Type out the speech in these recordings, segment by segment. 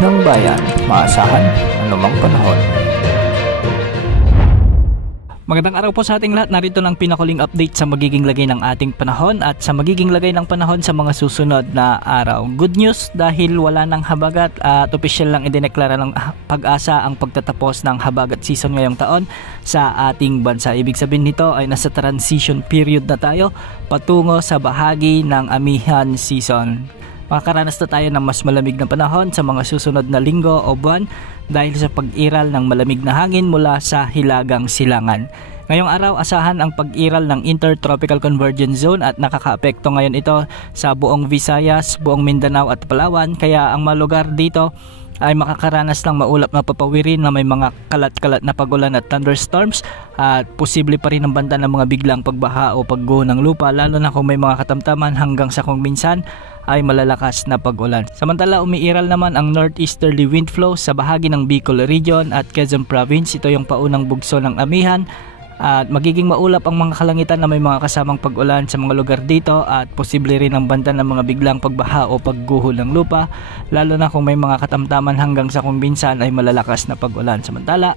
ng bayan, maasahan anumang panahon. Magandang araw po sa ating lahat. Narito ng pinakuling update sa magiging lagay ng ating panahon at sa magiging lagay ng panahon sa mga susunod na araw. Good news dahil wala ng habagat at opisyal lang idineklara ng Pag-asa ang pagtatapos ng habagat season ngayong taon sa ating bansa. Ibig sabihin nito ay nasa transition period na tayo patungo sa bahagi ng amihan season. Makakaranas na tayo ng mas malamig na panahon sa mga susunod na linggo o buwan dahil sa pag-iral ng malamig na hangin mula sa hilagang silangan. Ngayong araw, asahan ang pag-iral ng Intertropical Convergence Zone at nakakaapekto ngayon ito sa buong Visayas, buong Mindanao at Palawan. Kaya ang mga lugar dito ay makakaranas ng maulap na papawirin na may mga kalat-kalat na pagulan at thunderstorms at posible pa rin ang banta ng mga biglang pagbaha o pagguho ng lupa, lalo na kung may mga katamtaman hanggang sa kung minsan ay malalakas na pag-ulan. Samantala, umiiral naman ang northeasterly wind flow sa bahagi ng Bicol Region at Quezon Province. Ito yung paunang bugso ng amihan at magiging maulap ang mga kalangitan na may mga kasamang pag-ulan sa mga lugar dito at posible rin ang banta ng mga biglang pagbaha o pagguho ng lupa, lalo na kung may mga katamtaman hanggang sa kung minsan ay malalakas na pag-ulan. Samantala,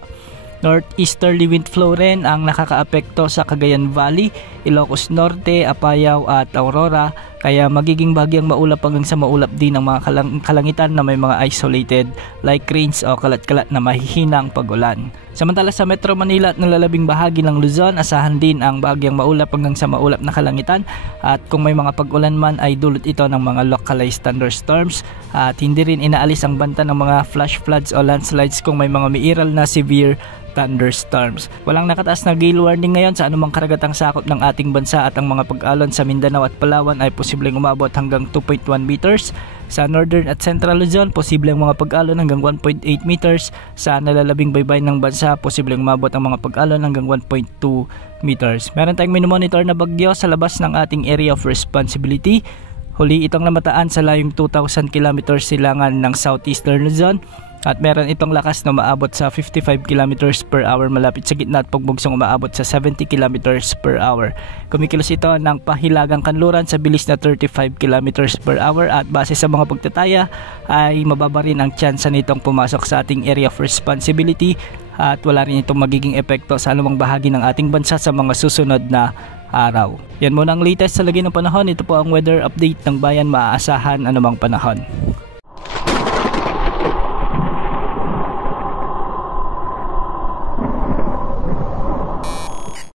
northeasterly wind flow rin ang nakakaapekto sa Cagayan Valley, Ilocos Norte, Apayao at Aurora, kaya magiging bahagyang maulap hanggang sa maulap din ang mga kalangitan na may mga isolated like rains o kalat-kalat na mahihinang pag-ulan. Samantala sa Metro Manila at nalalabing bahagi ng Luzon, asahan din ang bahagyang maulap hanggang sa maulap na kalangitan at kung may mga pag-ulan man ay dulot ito ng mga localized thunderstorms at hindi rin inaalis ang banta ng mga flash floods o landslides kung may mga umiiral na severe thunderstorms. Walang nakataas na gale warning ngayon sa anumang karagatang sakop ng ating bansa at ang mga pag-alon sa Mindanao at Palawan ay posibleng umabot hanggang 2.1 meters. Sa Northern at Central Luzon, posibleng mga pag-alon hanggang 1.8 meters. Sa nalalabing baybayin ng bansa, posibleng umabot ang mga pag-alon hanggang 1.2 meters. Meron tayong minomonitor na bagyo sa labas ng ating area of responsibility. Huli itong namataan sa layong 2,000 km silangan ng Southeastern Luzon at meron itong lakas na umaabot sa 55 km per hour malapit sa gitna at pagbugsong umaabot sa 70 km per hour. Kumikilos ito ng pahilagang kanluran sa bilis na 35 km per hour at base sa mga pagtataya ay mababa rin ang tsansa nitong pumasok sa ating area of responsibility at wala rin itong magiging epekto sa anumang bahagi ng ating bansa sa mga susunod na araw. Yan muna ang latest sa lagay ng panahon. Ito po ang weather update ng bayan, maaasahan anumang panahon.